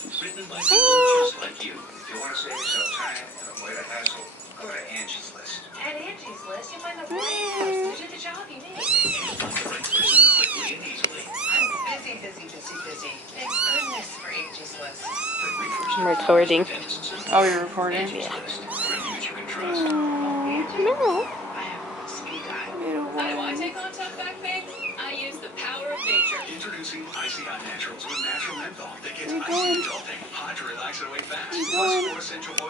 Written by people just like you. If you want to save yourself time and avoid a hassle, go to Angie's List. At Angie's List, you'll find the right person to do the job you need. And find the right person quickly and easily. I'm busy. Thank goodness for Angie's List. From roofers I'm recording. to dentists and Oh, you're recording? Angie's Yeah. List. Reviews you can trust. No. I have speed dial. How do I take on tough back pain? I use the power of nature. Introducing Icy Hot Naturals with natural menthol that gets Where you icy going? adulting, hot to relax it away fast. Where you Plus going? 4 essential oils.